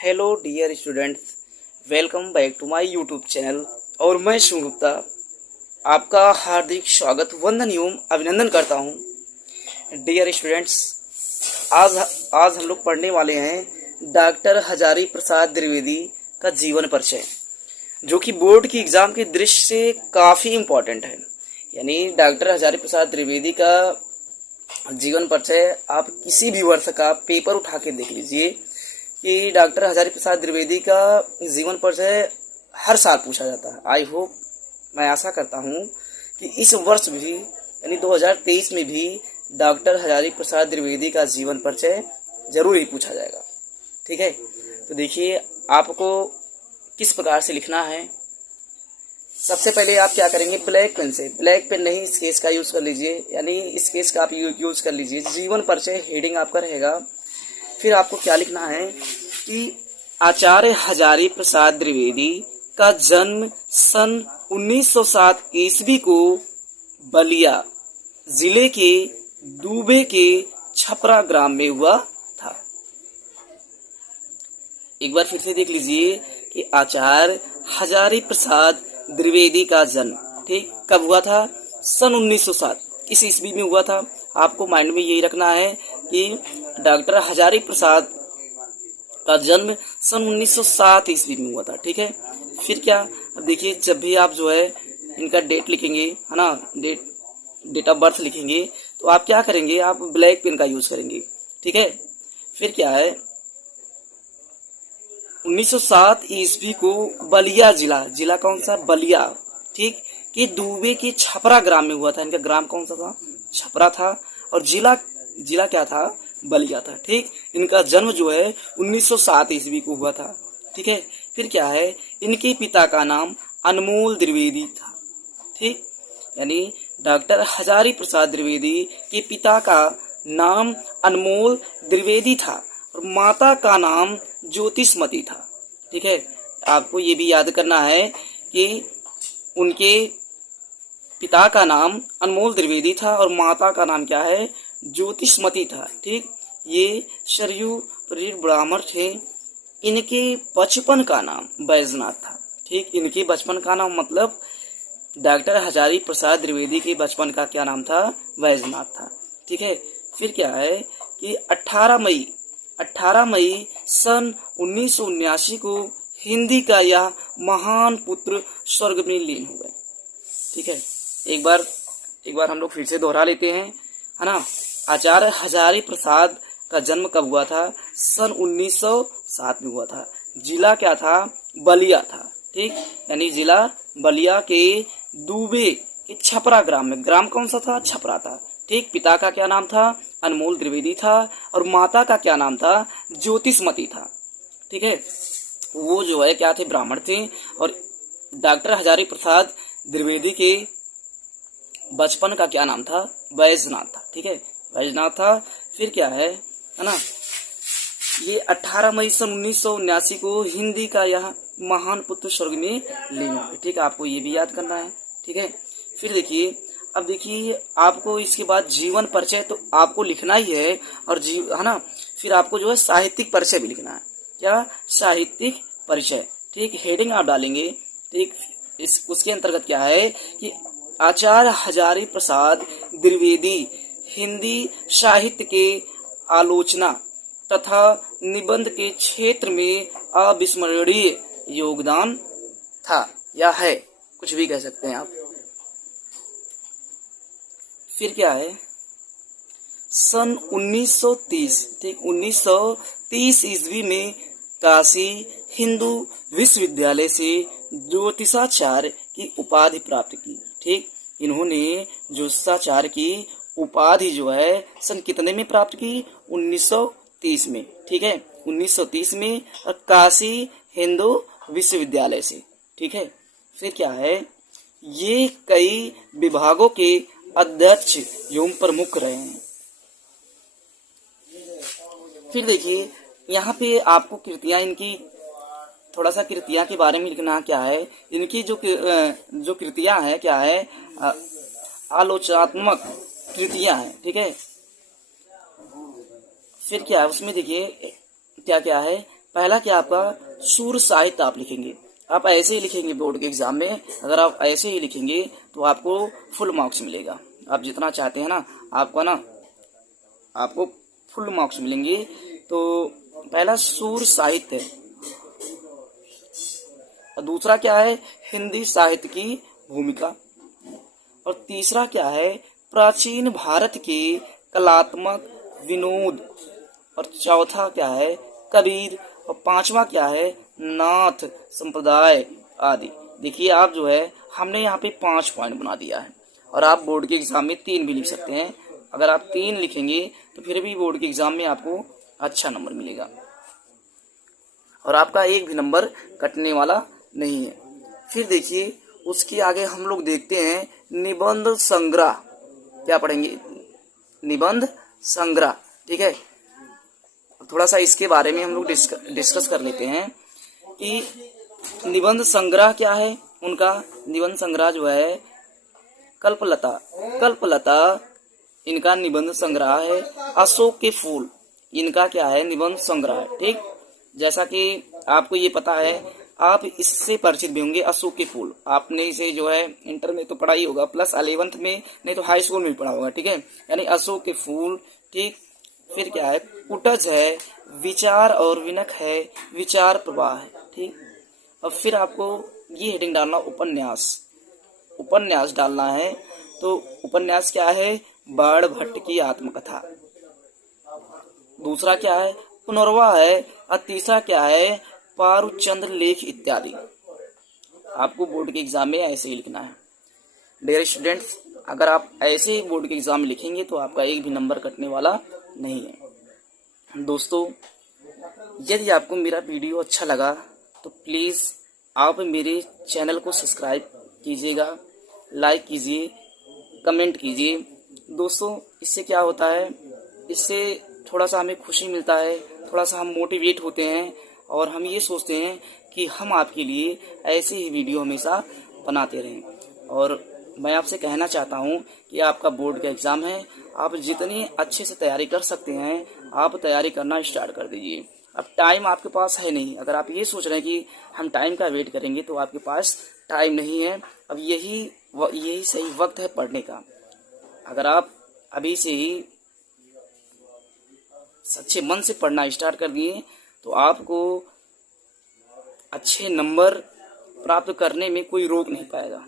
Hello dear students, welcome back to my YouTube channel. और मैं शिव गुप्ता आपका हार्दिक स्वागत वंदन एवं अभिनंदन करता हूं। डियर स्टूडेंट्स, आज आज हम लोग पढ़ने वाले हैं डॉक्टर हजारी प्रसाद द्विवेदी का जीवन परिचय, जो कि बोर्ड की एग्जाम के दृष्टि से काफ़ी इम्पोर्टेंट है। यानी डॉक्टर हजारी प्रसाद द्विवेदी का जीवन परिचय आप किसी भी वर्ष का पेपर उठा के देख लीजिए कि डॉक्टर हजारी प्रसाद द्विवेदी का जीवन परिचय हर साल पूछा जाता है। आई होप, मैं आशा करता हूँ कि इस वर्ष भी यानी 2023 में भी डॉक्टर हजारी प्रसाद द्विवेदी का जीवन परिचय जरूर ही पूछा जाएगा। ठीक है, तो देखिए आपको किस प्रकार से लिखना है। सबसे पहले आप क्या करेंगे, ब्लैक पेन से, ब्लैक पेन नहीं स्केच का यूज़ कर लीजिए, यानी स्केच का आप यूज़ कर लीजिए। जीवन परिचय हेडिंग आपका रहेगा। फिर आपको क्या लिखना है कि आचार्य हजारी प्रसाद द्विवेदी का जन्म सन 1907 ईस्वी को बलिया जिले के दूबे के छपरा ग्राम में हुआ था। एक बार फिर से देख लीजिए कि आचार्य हजारी प्रसाद द्विवेदी का जन्म ठीक कब हुआ था, सन 1907 किस ईस्वी में हुआ था। आपको माइंड में यही रखना है कि डॉक्टर हजारी प्रसाद का जन्म सन 1907 ईस्वी में हुआ था। ठीक है, फिर क्या, अब देखिए जब भी आप जो है इनका डेट लिखेंगे, है ना, डेट ऑफ बर्थ लिखेंगे, तो आप क्या करेंगे, आप ब्लैक पेन का यूज करेंगे। ठीक है, फिर क्या है, 1907 ईस्वी को बलिया जिला कौन सा, बलिया, ठीक, कि दूबे के छपरा ग्राम में हुआ था। इनका ग्राम कौन सा था, छपरा था, और जिला क्या था, बलिया था। ठीक, इनका जन्म जो है 1907 ईस्वी को हुआ था। ठीक है, फिर क्या है, इनके पिता का नाम अनमोल द्विवेदी था। ठीक, यानी डॉक्टर हजारी प्रसाद द्विवेदी के पिता का नाम अनमोल द्विवेदी था और माता का नाम ज्योतिषमती था। ठीक है, आपको ये भी याद करना है कि उनके पिता का नाम अनमोल द्विवेदी था और माता का नाम क्या है, ज्योतिषमती था। ठीक, ये सरयू प्रेरित ब्राह्मण थे। इनके बचपन का नाम बैजनाथ था। ठीक, इनके बचपन का नाम मतलब डॉक्टर हजारी प्रसाद द्विवेदी के बचपन का क्या नाम था, बैजनाथ था। ठीक है, फिर क्या है कि 18 मई सन 1979 को हिंदी का यह महान पुत्र स्वर्ग में लीन हो गए। ठीक है, एक बार हम लोग फिर से दोहरा लेते हैं, है ना। आचार्य हजारी प्रसाद का जन्म कब हुआ था, सन 1907 में हुआ था। जिला क्या था, बलिया था। ठीक, यानी जिला बलिया के दूबे के छपरा ग्राम में, ग्राम कौन सा था, छपरा था। ठीक, पिता का क्या नाम था, अनमोल द्विवेदी था, और माता का क्या नाम था, ज्योतिषमती था। ठीक है, वो जो है क्या थे, ब्राह्मण थे। और डॉक्टर हजारी प्रसाद द्विवेदी के बचपन का क्या नाम था, बैजनाथ था। ठीक है, बैजनाथ था। फिर क्या है ना, ये 18 मई सन 1979 को हिंदी का यह महान पुत्र स्वर्ग में लीन हो गए। ठीक है, आपको ये भी याद करना है। ठीक है, फिर देखिए, अब देखिए आपको इसके बाद जीवन परिचय तो आपको लिखना ही है, और है ना, फिर आपको जो है साहित्यिक परिचय भी लिखना है। क्या, साहित्यिक परिचय। ठीक, हेडिंग आप डालेंगे। ठीक, उसके अंतर्गत क्या है कि आचार्य हजारी प्रसाद द्विवेदी हिंदी साहित्य के आलोचना तथा निबंध के क्षेत्र में अविस्मरणीय योगदान था या है, कुछ भी कह सकते हैं आप। फिर क्या है, सन 1930, ठीक, 1930 ईस्वी में काशी हिंदू विश्वविद्यालय से ज्योतिषाचार्य की उपाधि प्राप्त की। ठीक, इन्होंने ज्योतिषाचार्य की उपाधि जो है सन कितने में प्राप्त की, 1930 में। ठीक है, 1930 में, और काशी हिंदू विश्वविद्यालय से। ठीक है, फिर क्या है, ये कई विभागों के अध्यक्ष एवं प्रमुख रहे हैं। फिर देखिए यहाँ पे आपको कृतियां, इनकी थोड़ा सा कृतियां के बारे में लिखना। क्या है, इनकी जो कृतियां है क्या है, आलोचनात्मक कृतियां हैं। ठीक है, फिर क्या है, उसमें देखिए क्या क्या है पहला क्या आपका सूर साहित्य आप लिखेंगे। आप ऐसे ही लिखेंगे बोर्ड के एग्जाम में, अगर आप ऐसे ही लिखेंगे तो आपको फुल मार्क्स मिलेगा। आप जितना चाहते हैं ना आपको फुल मार्क्स मिलेंगे। तो पहला सूर साहित्य, और दूसरा क्या है हिंदी साहित्य की भूमिका, और तीसरा क्या है प्राचीन भारत के कलात्मक विनोद, और चौथा क्या है कबीर, और पांचवा क्या है नाथ संप्रदाय आदि। देखिए आप जो है हमने यहाँ पे 5 पॉइंट बना दिया है, और आप बोर्ड के एग्जाम में 3 भी लिख सकते हैं। अगर आप 3 लिखेंगे तो फिर भी बोर्ड के एग्जाम में आपको अच्छा नंबर मिलेगा, और आपका एक भी नंबर कटने वाला नहीं है। फिर देखिए उसके आगे हम लोग देखते हैं निबंध संग्रह। क्या पढ़ेंगे? निबंध संग्रह, ठीक है। थोड़ा सा इसके बारे में हम लोग डिस्कस कर लेते हैं कि निबंध संग्रह क्या है। उनका निबंध संग्रह जो है कल्पलता इनका निबंध संग्रह है। अशोक के फूल इनका क्या है निबंध संग्रह, ठीक। जैसा कि आपको ये पता है, आप इससे परिचित भी होंगे। अशोक के फूल आपने इसे जो है इंटर में तो पढ़ा ही होगा, प्लस 11th में नहीं तो हाई स्कूल में भी पढ़ा होगा, ठीक है। यानी अशोक के फूल, ठीक। फिर क्या है कुटज है, विचार और विनक है, विचार प्रवाह है, ठीक। और फिर आपको ये हेडिंग डालना उपन्यास डालना है। तो उपन्यास क्या है बाण भट्ट की आत्मकथा। दूसरा क्या है पुनर्वा है, और तीसरा क्या है पारुचंद्र लेख इत्यादि। आपको बोर्ड के एग्जाम में ऐसे ही लिखना है। डियर स्टूडेंट्स, अगर आप ऐसे ही बोर्ड के एग्जाम में लिखेंगे तो आपका एक भी नंबर कटने वाला नहीं है। दोस्तों, यदि आपको मेरा वीडियो अच्छा लगा तो प्लीज़ आप मेरे चैनल को सब्सक्राइब कीजिएगा, लाइक कीजिए, कमेंट कीजिए। दोस्तों, इससे क्या होता है, इससे थोड़ा सा हमें खुशी मिलता है, थोड़ा सा हम मोटिवेट होते हैं, और हम ये सोचते हैं कि हम आपके लिए ऐसे ही वीडियो हमेशा बनाते रहें। और मैं आपसे कहना चाहता हूँ कि आपका बोर्ड का एग्ज़ाम है, आप जितनी अच्छे से तैयारी कर सकते हैं आप तैयारी करना स्टार्ट कर दीजिए। अब टाइम आपके पास है नहीं। अगर आप ये सोच रहे हैं कि हम टाइम का वेट करेंगे तो आपके पास टाइम नहीं है। अब यही सही वक्त है पढ़ने का। अगर आप अभी से ही सच्चे मन से पढ़ना स्टार्ट कर दिए तो आपको अच्छे नंबर प्राप्त करने में कोई रोक नहीं पाएगा।